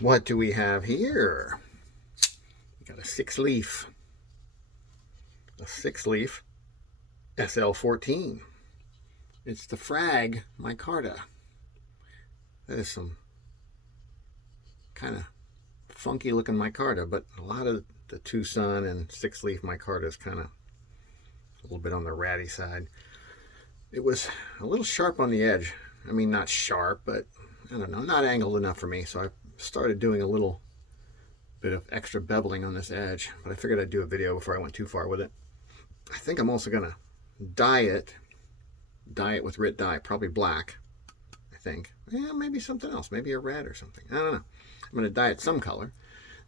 What do we have here? We got a six leaf SL14. It's the Frag Micarta. That is some kind of funky looking micarta, but a lot of the Tucson and six leaf micarta is kind of a little bit on the ratty side. It was a little sharp on the edge. I mean, not sharp, but I don't know, not angled enough for me. So I started doing a little bit of extra beveling on this edge, but I figured I'd do a video before I went too far with it. I think I'm also gonna dye it with Rit Dye, probably black. I think, yeah, maybe something else, maybe a red or something. I don't know. I'm gonna dye it some color,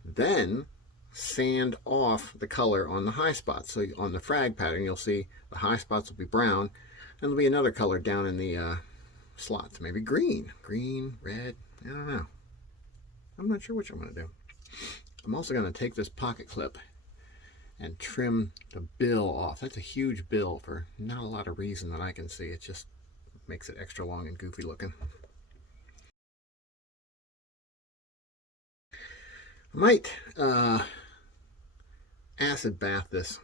then sand off the color on the high spots. So on the frag pattern, you'll see the high spots will be brown, and there'll be another color down in the slots, maybe green, red. I don't know. I'm not sure which I'm gonna do. I'm also gonna take this pocket clip and trim the bill off. That's a huge bill for not a lot of reason that I can see. It just makes it extra long and goofy looking. I might acid bath this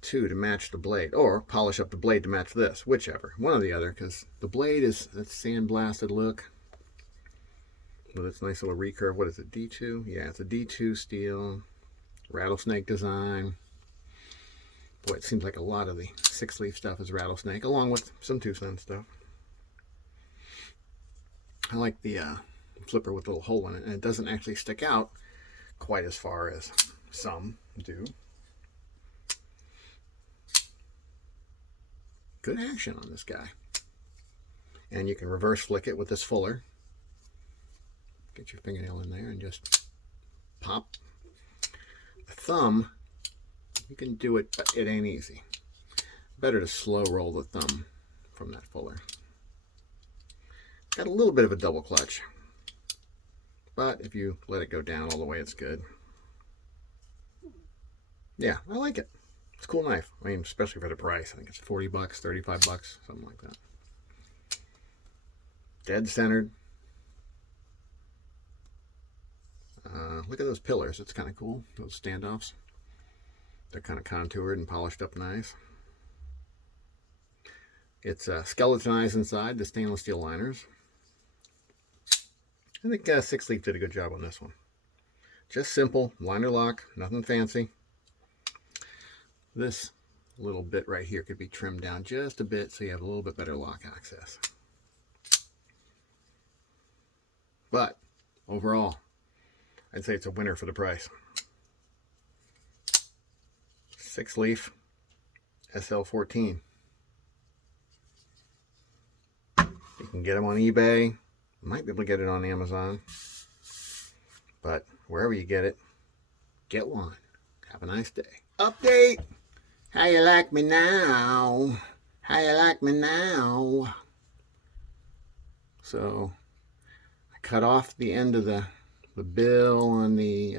too to match the blade, or polish up the blade to match this, whichever, one or the other, because the blade is that sandblasted look with its nice little recurve. What is it, D2? Yeah, it's a D2 steel, rattlesnake design. Boy, it seems like a lot of the six leaf stuff is rattlesnake, along with some Tucson stuff. I like the flipper with a little hole in it, and it doesn't actually stick out quite as far as some do. Good action on this guy. And you can reverse flick it with this fuller. Get your fingernail in there and just pop. The thumb, you can do it, but it ain't easy. Better to slow roll the thumb from that fuller. Got a little bit of a double clutch, but if you let it go down all the way, it's good. Yeah, I like it. It's a cool knife. I mean, especially for the price. I think it's 40 bucks, 35 bucks, something like that. Dead centered. Look at those pillars. It's kind of cool, those standoffs. They're kind of contoured and polished up nice. It's skeletonized inside the stainless steel liners. I think Six Leaf did a good job on this one. Just simple, liner lock, nothing fancy. This little bit right here could be trimmed down just a bit so you have a little bit better lock access. But overall, I'd say it's a winner for the price. Six Leaf SL14. You can get them on eBay. Might be able to get it on Amazon. But wherever you get one. Have a nice day. Update! How you like me now? How you like me now? So I cut off the end of the bill on the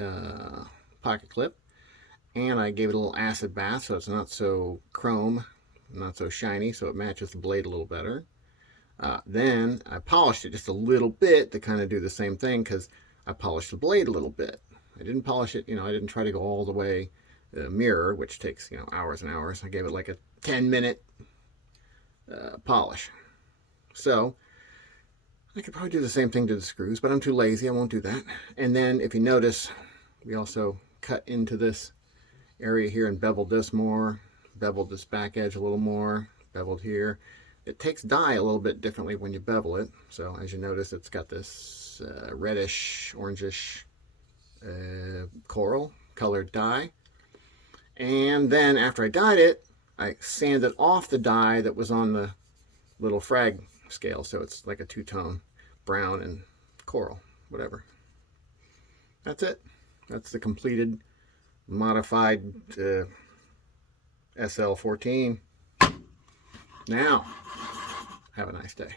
pocket clip, and I gave it a little acid bath so it's not so chrome, not so shiny, so it matches the blade a little better. Then I polished it just a little bit to kind of do the same thing, because I polished the blade a little bit. I didn't polish it, I didn't try to go all the way mirror, which takes hours and hours. I gave it like a 10-minute polish. So I could probably do the same thing to the screws, but I'm too lazy. I won't do that. And then if you notice, we also cut into this area here and beveled this more, beveled this back edge a little more, beveled here. It takes dye a little bit differently when you bevel it. So as you notice, it's got this reddish, orangish coral colored dye. And then after I dyed it, I sanded off the dye that was on the little frag scale. So it's like a two-tone, brown and coral, whatever. That's it. That's the completed, modified SL14. Now, have a nice day.